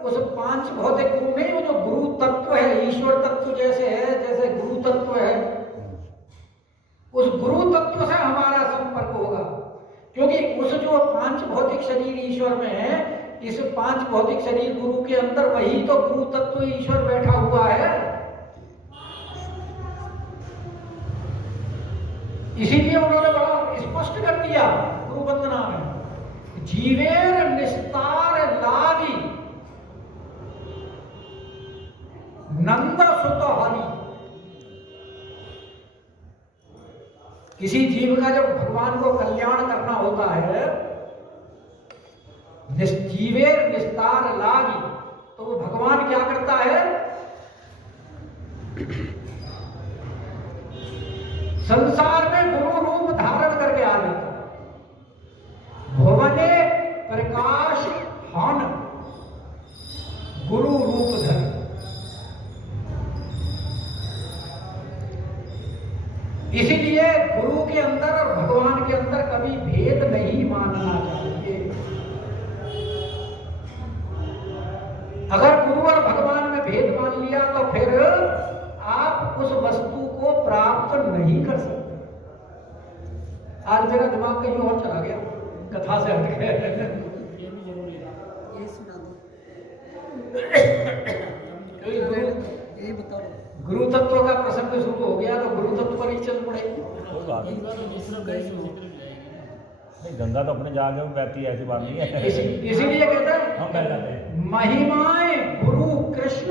उस पांच भौतिक गुरु नहीं, वो जो गुरु तत्व है, ईश्वर तत्व जैसे है, जैसे गुरु तत्व है, उस गुरु तत्व से हमारा संपर्क होगा। क्योंकि उस जो पांच भौतिक शरीर ईश्वर में है, इस पांच भौतिक शरीर गुरु के अंदर वही तो गुरु तत्व ईश्वर बैठा हुआ है। इसीलिए उन्होंने बड़ा स्पष्ट कर दिया गुरु वंदना में, जीवेर निस्तार लागी नंद सुत हरि। किसी जीव का जब भगवान को कल्याण करना होता है, जीवेर निस्तार लागी, तो वो भगवान क्या करता है, संसार में गुरु रूप धारण करके आ जाता है। भुवने प्रकाश हन गुरु रूप धर। इसीलिए गुरु के अंदर और भगवान के अंदर कभी भेद नहीं मानना चाहिए। अगर गुरु और भगवान में भेद मान लिया तो फिर आप उस वस्तु को प्राप्त नहीं कर सकते। आज मेरा दिमाग कहीं और चला गया, कथा से हट गया। ये भी जरूरी है, ये सुना दो। यही बताओ, गुरु तत्व का प्रसंग शुरू हो गया तो गुरु तत्व पर ही चल पड़ेगी। नहीं, गंगा तो अपने जाके में बहती है, ऐसी बात नहीं है। इसीलिए कहते हैं हम कह जाते हैं महिमाएं गुरु कृष्ण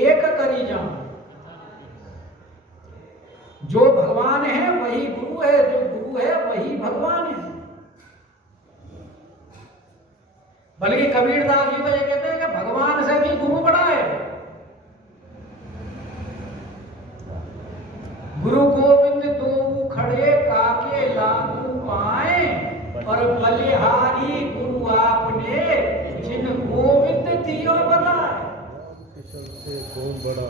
एक करी जान। जो भगवान है वही गुरु है, जो गुरु है वही भगवान है। बल्कि कबीरदास जी तो ये कहते हैं कि भगवान से भी गुरु बड़ा है। गुरु गोविंद दो खड़े काके लागू पाए, और बलिहारी गुरु आपने जिन गोविंद दियो बताए। किशन से कौन बड़ा,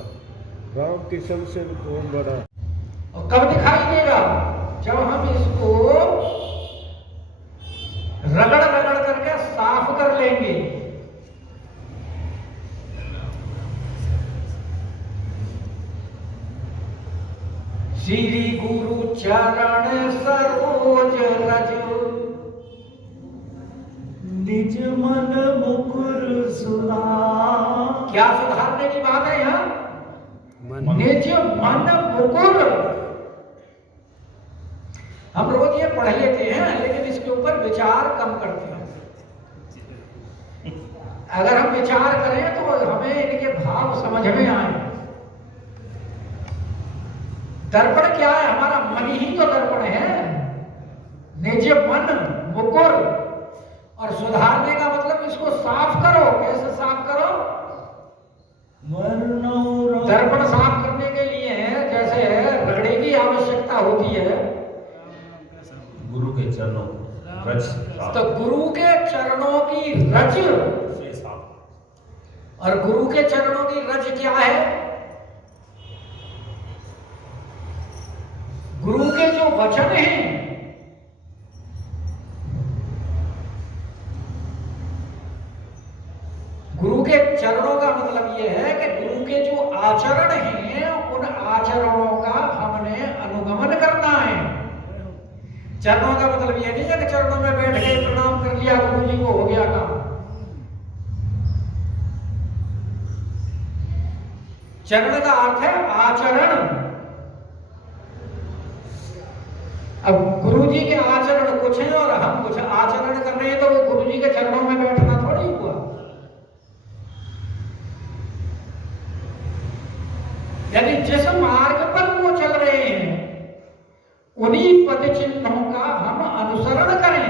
राम किशन से कौन बड़ा। और कब दिखाई देगा, जब हम इसको रगड़ रगड़ करके साफ कर लेंगे। श्री गुरु चरण सरोज रज, निज मन मुकुर सुधार। क्या सुधारने की बात है यहाँ? निज मन मुकुर। हम रोज ये पढ़ लेते हैं, लेकिन इसके ऊपर विचार कम करते हैं। अगर हम विचार करें तो हमें इनके भाव समझ में आए। दर्पण क्या है? हमारा मन ही तो दर्पण है। निज मन मुकुर, और सुधारने का मतलब इसको साफ करो। कैसे साफ करो? दर्पण साफ करने के लिए है, जैसे रगड़े की आवश्यकता होती है, गुरु के चरणों रज, तो गुरु के चरणों की रज से साफ। और गुरु के चरणों की रज क्या है? गुरु के जो वचन हैं, गुरु के चरणों का मतलब यह है कि गुरु के जो आचरण हैं, उन आचरणों का हमने अनुगमन करना है। चरणों का मतलब यह नहीं है कि चरणों में बैठ के प्रणाम कर लिया, गुरु जी को हो गया काम। चरण का अर्थ है आचरण। अब गुरु जी के आचरण कुछ है और हम कुछ आचरण कर रहे हैं, तो वो गुरु जी के चरणों में बैठना थोड़ी हुआ। यदि जिस मार्ग पर वो चल रहे हैं, उन्हीं पद चिन्हों का हम अनुसरण करें,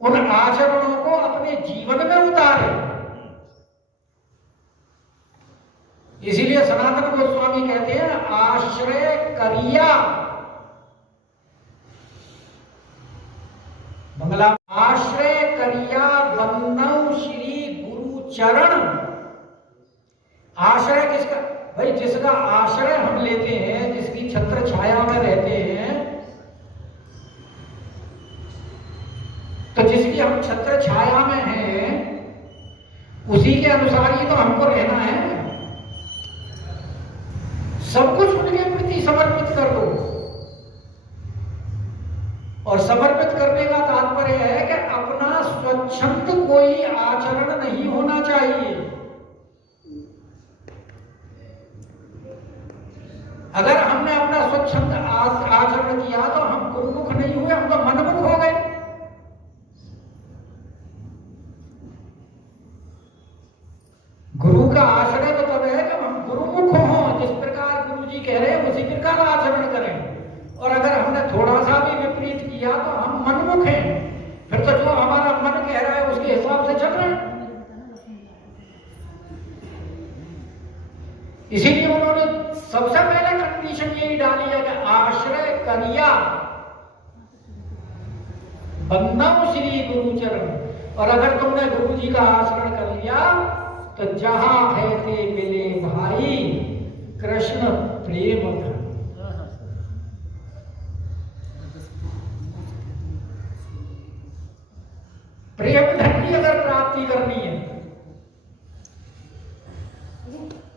उन आचरणों को अपने जीवन में उतारें। इसीलिए सनातन गोस्वामी कहते हैं, आश्रय करिया बंगला, आश्रय करिया बंदौ श्री गुरु चरण। आश्रय किसका? भाई जिसका आश्रय हम लेते हैं, जिसकी छत्र छाया में रहते हैं, तो जिसकी हम छत्र छाया में हैं, अनुसार ही तो हमको रहना है। सब कुछ उनके प्रति समर्पित कर दो। और समर्पित करने का तात्पर्य है कि अपना स्वच्छंद कोई आचरण नहीं होना चाहिए। अगर हमने अपना स्वच्छंद आचरण किया तो हम गुरुमुख नहीं हुए, हम तो मनमुख हो गए। गुरु का आश्रय तो तब है जब हम गुरुमुख हों, जिस प्रकार गुरु जी कह रहे हैं उसी प्रकार आचरण करें। और अगर हमने थोड़ा सा भी विपरीत किया तो हम मनमुख हैं, फिर तो जो हमारा मन कह रहा है उसके हिसाब से चल रहे हैं। इसीलिए उन्होंने सबसे पहले कंडीशन यही डाली है कि आश्रय करिया बंदम श्री गुरु चरण। और अगर तुमने गुरु जी का आश्रय कर लिया तो जहां है ते मिले भाई कृष्ण प्रेम धन। प्रेम धन की अगर प्राप्ति करनी है,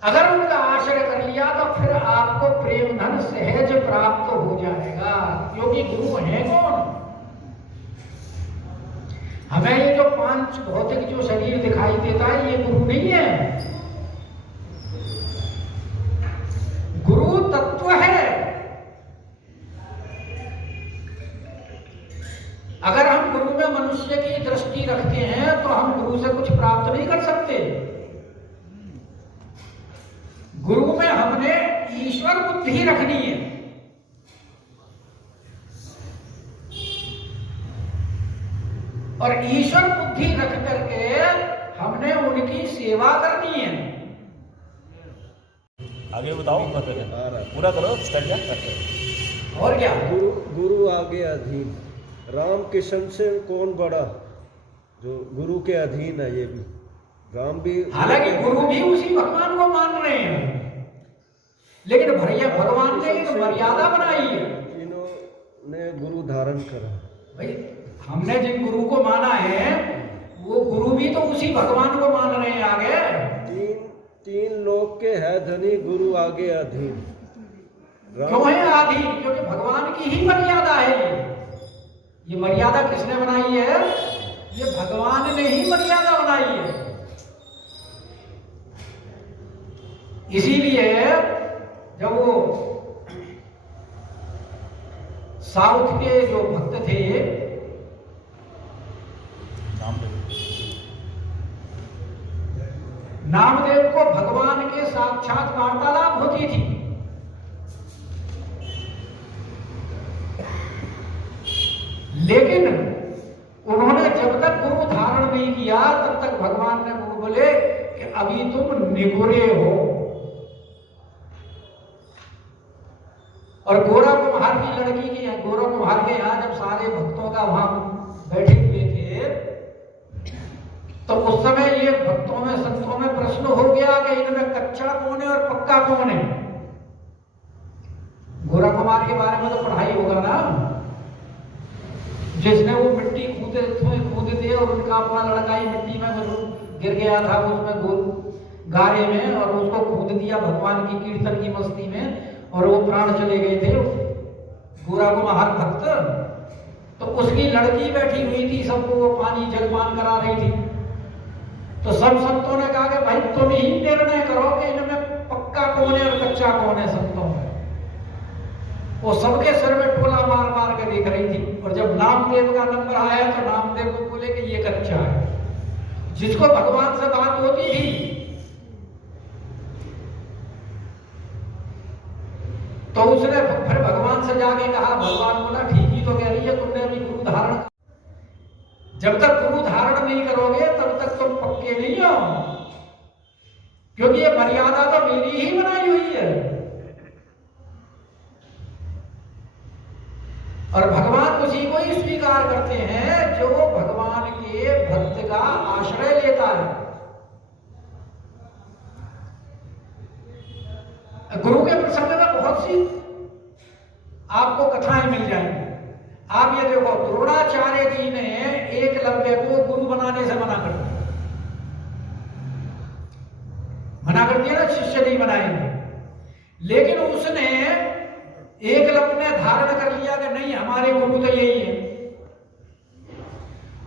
अगर उनका आश्रय कर लिया तो फिर आपको प्रेम धन सहज प्राप्त हो जाएगा। क्योंकि गुरु है कौन? हमें ये जो पांच भौतिक जो शरीर दिखाई देता है ये गुरु नहीं है, गुरु तत्व है। अगर हम गुरु में मनुष्य की दृष्टि रखते हैं तो हम गुरु से कुछ प्राप्त नहीं कर सकते। गुरु में हमने ईश्वर बुद्धि रखनी है। और ईश्वर बुद्धि रख करके हमने उनकी सेवा करनी है। आगे बताओ, पूरा करो स्टैंड। और क्या? गुरु आगे अधीन, राम किशन से कौन बड़ा? जो गुरु के अधीन है ये भी, राम भी। हालांकि गुरु भी उसी भगवान को मान रहे हैं, लेकिन भैया भगवान ने एक मर्यादा बनाई है। इन्होंने गुरु धारण करा भाई, हमने जिन गुरु को माना है वो गुरु भी तो उसी भगवान को मान रहे हैं। आगे तीन लोग के है धनी, गुरु आगे अधीन। क्यों है आधीन? क्योंकि भगवान की ही मर्यादा है। ये मर्यादा किसने बनाई है? ये भगवान ने ही मर्यादा बनाई है। इसीलिए जब वो साउथ के जो भक्त थे नामदेव को भगवान के साक्षात वार्तालाप होती थी, लेकिन उन्होंने जब तक गुरु धारण नहीं किया तब तक भगवान ने गुरु बोले कि अभी तुम निगुरे हो। और गोरा कुम्हार की लड़की के यहाँ, गोरा कुम्हार के यहाँ जब सारे भक्तों का वहां बैठे हुए थे तो उस समय ये भक्तों में संतों में प्रश्न हो गया कि इनमें कच्चा कौन है और पक्का कौन है। गोरा कुमार के बारे में तो पढ़ाई होगा ना, जिसने वो मिट्टी कूदते और उनका अपना लड़का ही मिट्टी में गिर गया था उसमें गोल गारे में, और उसको कूद दिया भगवान की कीर्तन की मस्ती में और वो प्राण चले गए थे गोरा कुम्हार भक्त। तो उसकी लड़की बैठी हुई थी, सबको वो पानी जलपान करा रही थी। तो सब संतों ने कहा कि भाई तुम ही निर्णय करो कि इनमें पक्का कौन है और कच्चा कौन है। संतों में वो सबके सिर में टोला मार मार के देख रही थी। और जब नामदेव का नंबर आया तो नामदेव को बोले कि ये कच्चा है। जिसको भगवान से बात होती थी तो उसने फिर भगवान से जाके कहा, भगवान बोला ठीक ही तो कह रही है, तुमने अभी गुरु धारण, जब तक गुरु धारण नहीं करोगे तब तक तुम पक्के नहीं हो, क्योंकि ये मर्यादा तो मेरी ही बनाई हुई है। और भगवान उसी को ही स्वीकार करते हैं जो भगवान के भक्त का आश्रय लेता है। गुरु के प्रसंग में बहुत सी आपको कथाएं मिल जाएंगी। आप ये देखो, द्रोणाचार्य जी ने एकलव्य को गुरु बनाने से मना कर दिया। हमारे गुरु तो यही है।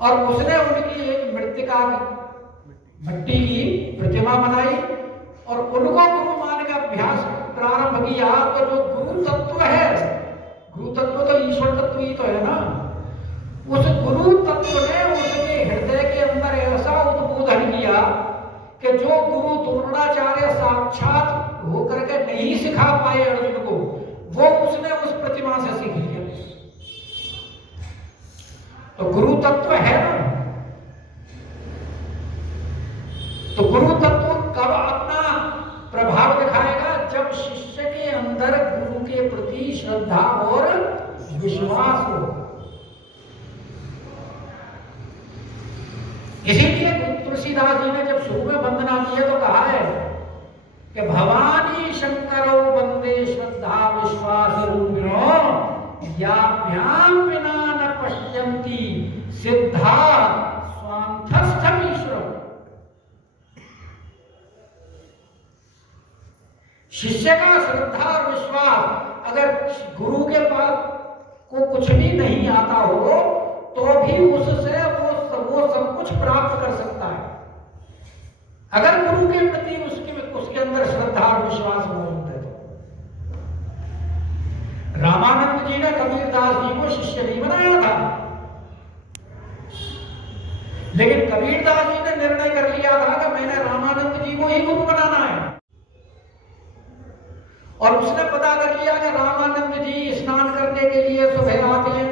और उसने उनकी एक मृत्तिका की मिट्टी की प्रतिमा बनाई और उनको गुरु मान का अभ्यास प्रारंभ किया। तो जो गुरु तत्व है, गुरु तत्व तो ईश्वर तत्व ही तो है ना, उस गुरु तत्व ने उसके हृदय के अंदर ऐसा उद्बोधन किया कि जो गुरु द्रोणाचार्य साक्षात होकर के नहीं सिखा पाए अर्जुन को, वो उसने उस प्रतिमा से सीख लिया। तो गुरु तत्व है ना, तो गुरु तत्व कब अपना प्रभाव दिखाएगा? जब शिष्य के अंदर गुरु के प्रति श्रद्धा और विश्वास हो। इसीलिए तुलसीदास जी ने जब शुरू में वंदना की है तो कहा है कि भवानी शंकरो वंदे श्रद्धा विश्वास रूपिणो याभ्याम विना न पश्यन्ति सिद्धा स्वांतस्थम ईश्वर। शिष्य का श्रद्धा और विश्वास, अगर गुरु के पास को कुछ भी नहीं आता हो तो भी उससे वो सब कुछ प्राप्त कर सकता है, अगर गुरु के प्रति उसके अंदर श्रद्धा और विश्वास मौजूद है। रामानंद जी ने कबीरदास जी को शिष्य नहीं बनाया था, लेकिन कबीरदास जी ने निर्णय कर लिया था कि मैंने रामानंद जी को ही गुरु बनाना है। और उसने पता कर लिया कि रामानंद जी स्नान करने के लिए सुबह आते हैं,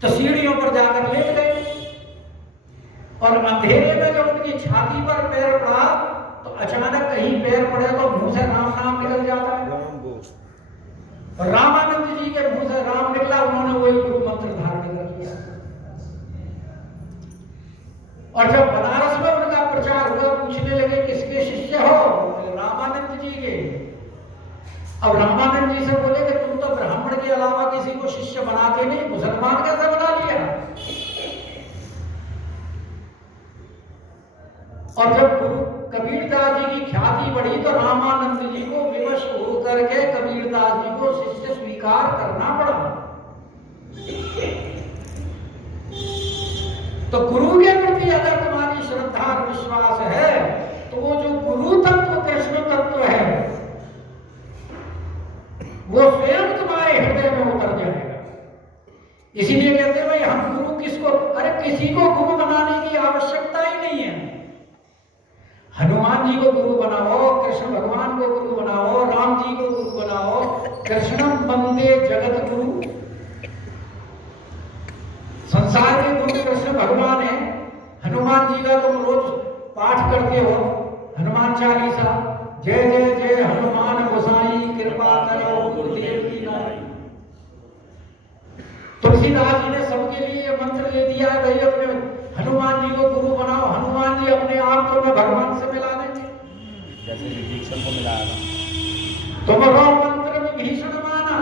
तो सीढ़ियों पर जाकर लेट गए और अंधेरे में जब उनकी छाती पर पैर पड़ा तो अचानक कहीं पैर पड़े तो मुंह से राम नाम निकल जाता है। और रामानंद जी के मुंह से राम निकला, उन्होंने वही गुरु मंत्र धारण कर लिया। और जब बनारस में उनका प्रचार हुआ, पूछने लगे किसके शिष्य हो? रामानंद जी के। अब रामानंद जी से बोले कि तुम तो ब्राह्मण के अलावा किसी को शिष्य बनाते नहीं, मुसलमान कैसे बना लिया? और जब गुरु कबीरदास जी की ख्याति बढ़ी तो रामानंद जी को विवश होकर के कबीरदास जी को शिष्य स्वीकार करना पड़ा। तो गुरु के प्रति अगर तुम्हारी श्रद्धा और विश्वास है तो वो जो गुरु तत्व कृष्ण तत्व है वो स्वयं तुम्हारे हृदय में उतर जाएगा। इसीलिए कहते हैं भाई हम गुरु किसको, अरे किसी को गुरु बनाने की आवश्यकता ही नहीं है। हनुमान जी को गुरु बनाओ, कृष्ण भगवान को गुरु बनाओ, राम जी को गुरु बनाओ, कृष्णम वंदे जगत गुरु। संसार के गुरु कृष्ण भगवान है। हनुमान जी का तुम रोज पाठ करते हो, हनुमान चालीसा, जय जय जय हनुमान गोसाई कृपा करो गुरुदेव की नाई। तुलसीदास जी ने सबके लिए ये मंत्र ले दिया है, भाई अपने हनुमान जी को गुरु बनाओ। हनुमान जी अपने आप को भगवान से मिला देंगे, जैसे विभीषण को मिलाया था। तुम्हारा मंत्र विभीषण माना,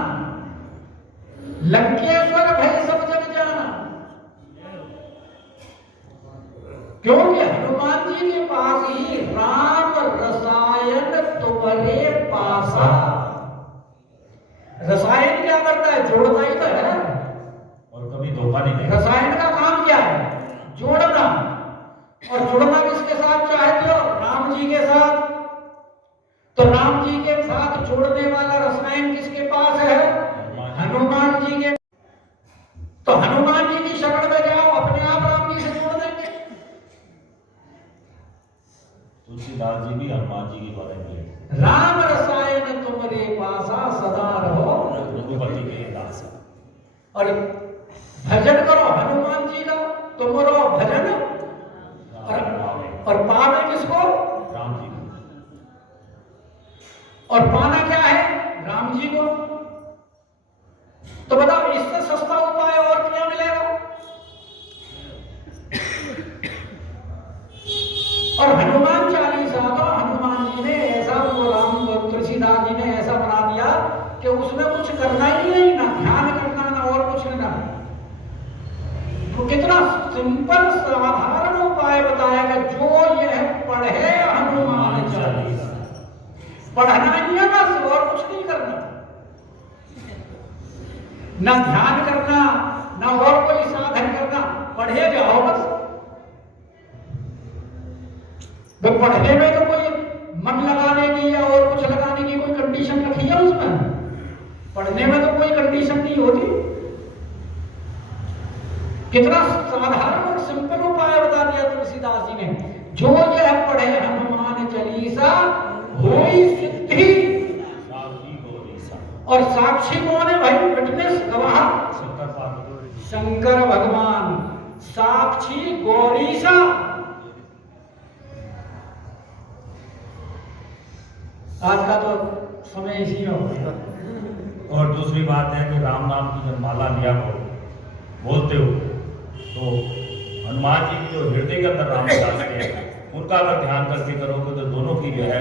लंकेश्वर भय सब जग जाना। क्योंकि हनुमान जी के पास ही राम रसायन तुम्हारे पासा। रसायन क्या करता है? जोड़ता ही तो है, और कभी धोखा नहीं देगा। रसायन का काम क्या है? जोड़ना। और जुड़ना किसके साथ चाहते हो? राम जी के साथ। तो राम जी के साथ जोड़ने वाला रसायन किसके पास है? हनुमान जी के। तो हनुमान जी की शरण में जाओ, अपने आप राम जी से जोड़ देंगे। तुलसीदास जी भी हनुमान जी की बातें की, राम रसायन तुम्हारे पासा सदा रहो रघुपति के दास। और भजन करो हनुमान जी का, तुम करो भजन। और पावे किसको? राम जी को। और पाना क्या है? राम जी को। तो बताओ इससे सस्ता उपाय और क्या मिलेगा? और हनुमान चालीसा तो हनुमान जी ने ऐसा, वो राम तुलसीदास जी ने ऐसा बना दिया कि उसमें कुछ करना ही नहीं, ना ध्यान करना ना और कुछ नहीं। तो कितना सिंपल साधारण उपाय बताया कि जो यह पढ़े हनुमान चालीसा, पढ़ना ही है बस, और कुछ नहीं करना। ना ध्यान करना, ना और कोई साधन करना, पढ़े जाओ बस। तो पढ़ने में तो कोई मन लगाने की या और कुछ लगाने की कोई कंडीशन रखी है उसमें? पढ़ने में तो कोई कंडीशन नहीं होती। कितना साधारण और सिंपल उपाय बता दिया तुलसीदास जी ने, जो यह पढ़े हनुमान चालीसा होई सिद्धि। और साक्षी कौन है भाई? विटनेस, गवाह शंकर भगवान, साक्षी गौरीसा। आज का तो समय इसी में हो गया। और दूसरी बात है कि राम नाम की जब माला लिया बोलते हो तो हनुमान जी की जो हृदय के अंदर राम विलास है उनका अगर ध्यान करके करोगे तो दोनों की जो है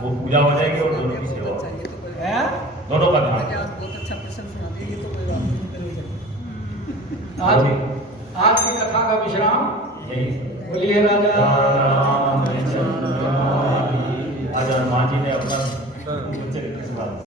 वो पूजा हो जाएगी और दोनों की सेवा हो जाएगी। है? दोनों का ध्यान। बहुत अच्छा प्रश्न सुना दिए, ये तो कोई बात नहीं। आज की कथा का विश्राम यही बोलिए राजा आज हनुमान जी ने अपना